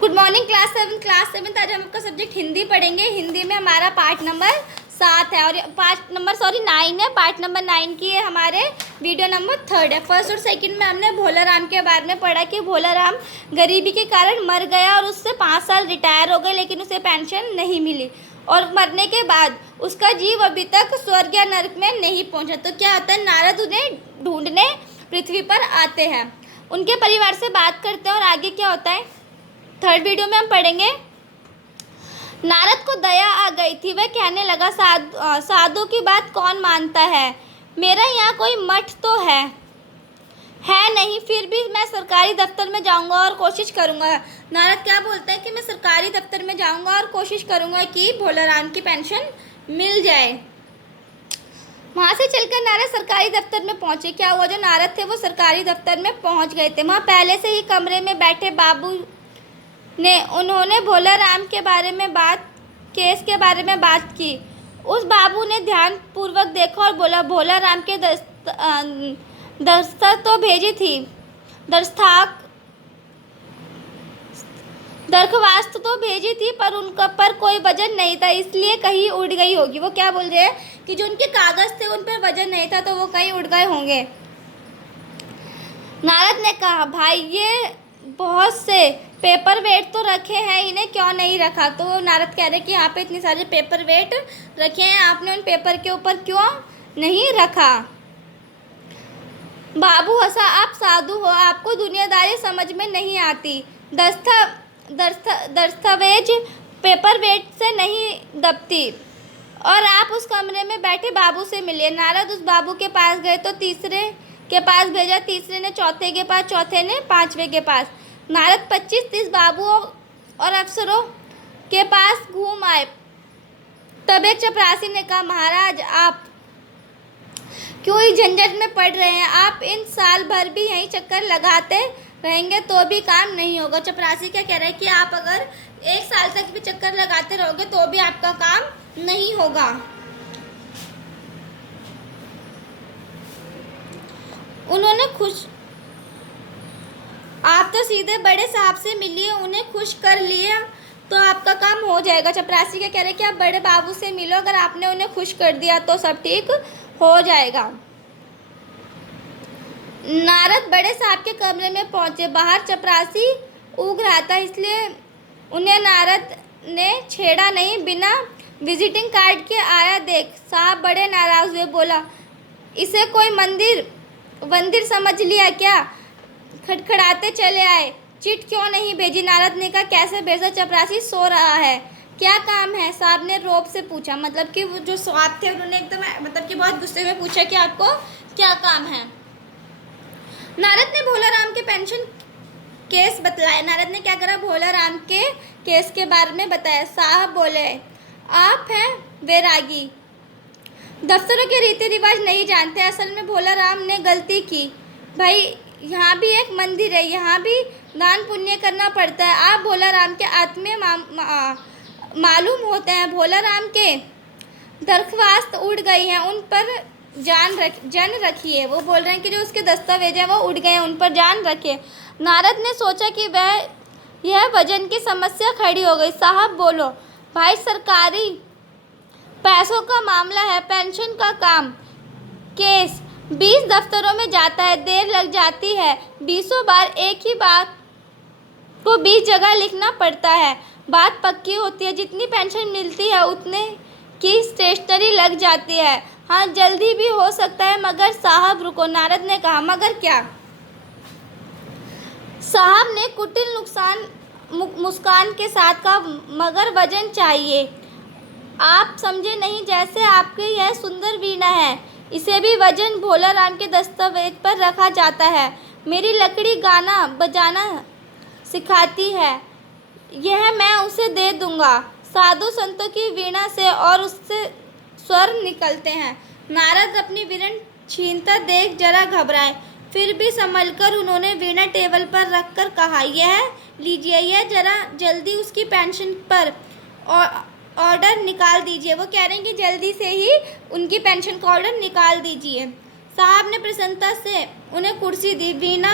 Good morning class seven. आज हम आपका सब्जेक्ट हिंदी पढ़ेंगे। हिंदी में हमारा पार्ट नंबर 7 है और पार्ट नंबर 9 है। पार्ट नंबर 9 की है हमारे वीडियो नंबर 3 है। फर्स्ट और सेकंड में हमने भोला राम के बारे में पढ़ा कि भोला राम गरीबी के कारण मर गया और उससे 5 साल रिटायर हो गए, लेकिन उसे पेंशन नहीं मिली और मरने के बाद उसका जीव अभी तक स्वर्ग या नरक में नहीं पहुंचा। तो क्या होता है, नारद उन्हें ढूंढने पृथ्वी पर आते हैं, उनके परिवार से बात करते हैं और आगे क्या होता है थर्ड वीडियो में हम पढ़ेंगे। नारद को दया आ गई थी। वह कहने लगा, साधु की बात कौन मानता है? मेरा यहाँ कोई मठ तो है नहीं, फिर भी मैं सरकारी दफ्तर में जाऊंगा और कोशिश करूंगा। नारद क्या बोलता है कि मैं सरकारी दफ्तर में जाऊंगा और कोशिश करूंगा कि भोला राम की पेंशन मिल जाए। वहाँ से चलकर नारद सरकारी दफ्तर में पहुंचे। क्या हुआ, जो नारद थे वो सरकारी दफ्तर में पहुंच गए थे। वहाँ पहले से ही कमरे में बैठे बाबू उन्होंने भोला राम के केस के बारे में बात की। उस बाबू ने ध्यान पूर्वक देखा और बोला, भोला राम के दस्तखत तो भेजी थी, दरख्वास्त तो भेजी थी, पर उनका पर कोई वजन नहीं था, इसलिए कहीं उड़ गई होगी। वो क्या बोल रहे हैं कि जो उनके कागज थे उन पर वजन नहीं था, तो वो कहीं उड़ गए होंगे। नारद ने कहा, भाई ये बहुत से पेपर वेट तो रखे हैं, इन्हें क्यों नहीं रखा? तो नारद कह रहे कि यहाँ पे इतने सारे पेपर वेट रखे हैं, आपने उन पेपर के ऊपर क्यों नहीं रखा? बाबू हंसा, आप साधु हो, आपको दुनियादारी समझ में नहीं आती। दस्तावेज पेपर वेट से नहीं दबती। और आप उस कमरे में बैठे बाबू से मिले। नारद उस बाबू के पास गए तो तीसरे के पास भेजा, तीसरे ने चौथे के पास, चौथे ने पांचवे के पास। नारद 25-30 बाबुओं और अफसरों के पास घूम आए। तब एक चपरासी ने कहा, महाराज आप क्यों इस झंझट में पड़ रहे हैं? आप इन साल भर भी यहीं चक्कर लगाते रहेंगे तो भी काम नहीं होगा। चपरासी क्या कह रहे हैं कि आप अगर 1 साल तक भी चक्कर लगाते रहोगे तो भी आपका काम नहीं होगा। उन्होंने आप तो सीधे बड़े साहब से मिलिए, उन्हें खुश कर लिया तो आपका काम हो जाएगा। चपरासी क्या कह रहे हैं कि आप बड़े बाबू से मिलो, अगर आपने उन्हें खुश कर दिया तो सब ठीक हो जाएगा। नारद बड़े साहब के कमरे में पहुंचे। बाहर चपरासी ऊग रहा था, इसलिए उन्हें नारद ने छेड़ा नहीं। बिना विजिटिंग कार्ड के आया देख साहब बड़े नाराज हुए। बोला, इसे कोई वंदिर समझ लिया क्या? खड़खड़ाते चले आए। चिट क्यों नहीं भेजी? नारद ने कहा, कैसे भेजा? चपरासी सो रहा है। क्या काम है? साहब ने रोब से पूछा। मतलब कि वो जो साहब थे उन्होंने एकदम मतलब कि बहुत गुस्से में पूछा कि आपको क्या काम है। नारद ने भोला राम के पेंशन केस बतलाया। नारद ने क्या करा, भोला राम के केस के बारे में बताया। साहब बोले, आप हैं वैरागी, दफ्तरों के रीति रिवाज नहीं जानते। असल में भोला राम ने गलती की। भाई यहाँ भी एक मंदिर है, यहाँ भी दान पुण्य करना पड़ता है। आप भोला राम के आत्मे मालूम होते हैं। भोला राम के दरख्वास्त उड़ गई हैं, उन पर जान रखिए। वो बोल रहे हैं कि जो उसके दस्तावेज हैं वो उड़ गए हैं, उन पर जान रखिए। नारद ने सोचा कि यह वजन की समस्या खड़ी हो गई। साहब बोलो, भाई सरकारी पैसों का मामला है, पेंशन का काम केस 20 दफ्तरों में जाता है, देर लग जाती है। 20 बार एक ही बात को 20 जगह लिखना पड़ता है। बात पक्की होती है, जितनी पेंशन मिलती है उतने की स्टेशनरी लग जाती है। हाँ, जल्दी भी हो सकता है, मगर साहब रुको। नारद ने कहा, मगर क्या? साहब ने कुटिल मुस्कान के साथ कहा, मगर वजन चाहिए। आप समझे नहीं, जैसे आपकी यह सुंदर वीणा है, इसे भी वजन भोला राम के दस्तावेज पर रखा जाता है। मेरी लकड़ी गाना बजाना सिखाती है, यह मैं उसे दे दूंगा। साधु संतों की वीणा से और उससे स्वर निकलते हैं। नारद अपनी वीणा छीनता देख जरा घबराए, फिर भी संभलकर उन्होंने वीणा टेबल पर रखकर कहा, यह लीजिए, यह जरा जल्दी उसकी पेंशन पर ऑर्डर निकाल दीजिए। वो कह रहे हैं कि जल्दी से ही उनकी पेंशन का ऑर्डर निकाल दीजिए। साहब ने प्रसन्नता से उन्हें कुर्सी दी, वीणा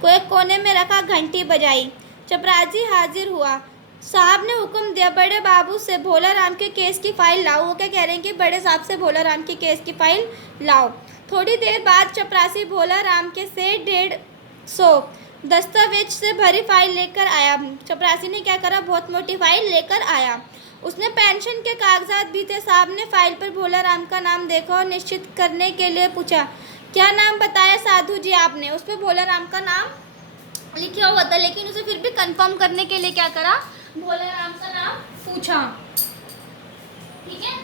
को एक कोने में रखा, घंटी बजाई। चपरासी हाजिर हुआ। साहब ने हुक्म दिया, बड़े बाबू से भोला राम के केस की फाइल लाओ। वो क्या कह रहे हैं कि बड़े साहब से भोला राम के केस की फाइल लाओ। थोड़ी देर बाद चपरासी भोला राम के से 150 दस्तावेज से भरी फाइल लेकर आया। चपरासी ने क्या करा, बहुत मोटी फाइल लेकर आया। उसने पेंशन के कागजात भी थे। साहब ने फाइल पर भोला राम का नाम देखा और निश्चित करने के लिए पूछा, क्या नाम बताया साधु जी आपने? उस पर भोला राम का नाम लिखा हुआ था, लेकिन उसे फिर भी कंफर्म करने के लिए क्या करा, भोला राम का नाम पूछा। ठीक है।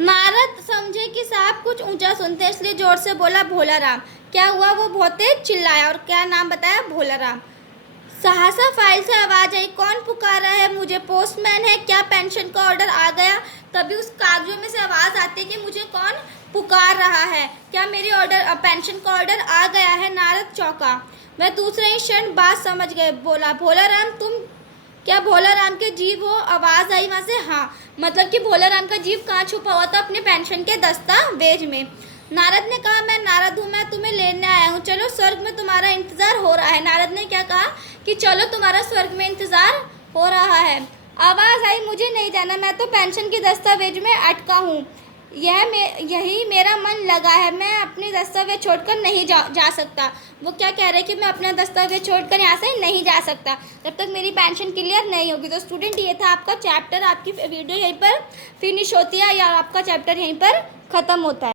नारद समझे कि साहब कुछ ऊंचा सुनते, इसलिए जोर से बोला, भोला राम। क्या हुआ? वो बहुत तेज चिल्लाया और क्या नाम बताया, भोला राम। सहसा फाइल से आवाज आई, कौन पुकारा है मुझे? पोस्टमैन है क्या? पेंशन का ऑर्डर आ गया? तभी उस कागजों में से आवाज आती है कि मुझे कौन पुकार रहा है, क्या मेरी ऑर्डर पेंशन का ऑर्डर आ गया है? नारद चौंका। वह दूसरे ही क्षण बात समझ गए, बोला, भोला राम तुम क्या भोला राम के जीव हो? आवाज आई वहां से। हाँ, मतलब कि भोला राम का जीव कहाँ छुपा हुआ था? अपने पेंशन के दस्तावेज में। नारद ने कहा, मैं नारद हूँ, मैं तुम्हें लेने आया हूँ, चलो स्वर्ग में तुम्हारा इंतजार हो रहा है। नारद ने क्या कहा कि चलो तुम्हारा स्वर्ग में इंतजार हो रहा है। आवाज आई, मुझे नहीं जाना, मैं तो पेंशन के दस्तावेज में अटका हूँ, यही मेरा मन लगा है, मैं अपने दस्तावेज छोड़कर नहीं जा सकता। वो क्या कह रहे हैं कि मैं अपना दस्तावेज छोड़कर यहाँ से नहीं जा सकता जब तक मेरी पेंशन क्लियर नहीं होगी। तो स्टूडेंट, ये था आपका चैप्टर, आपकी वीडियो यहीं पर फिनिश होती है या आपका चैप्टर यहीं पर ख़त्म होता है।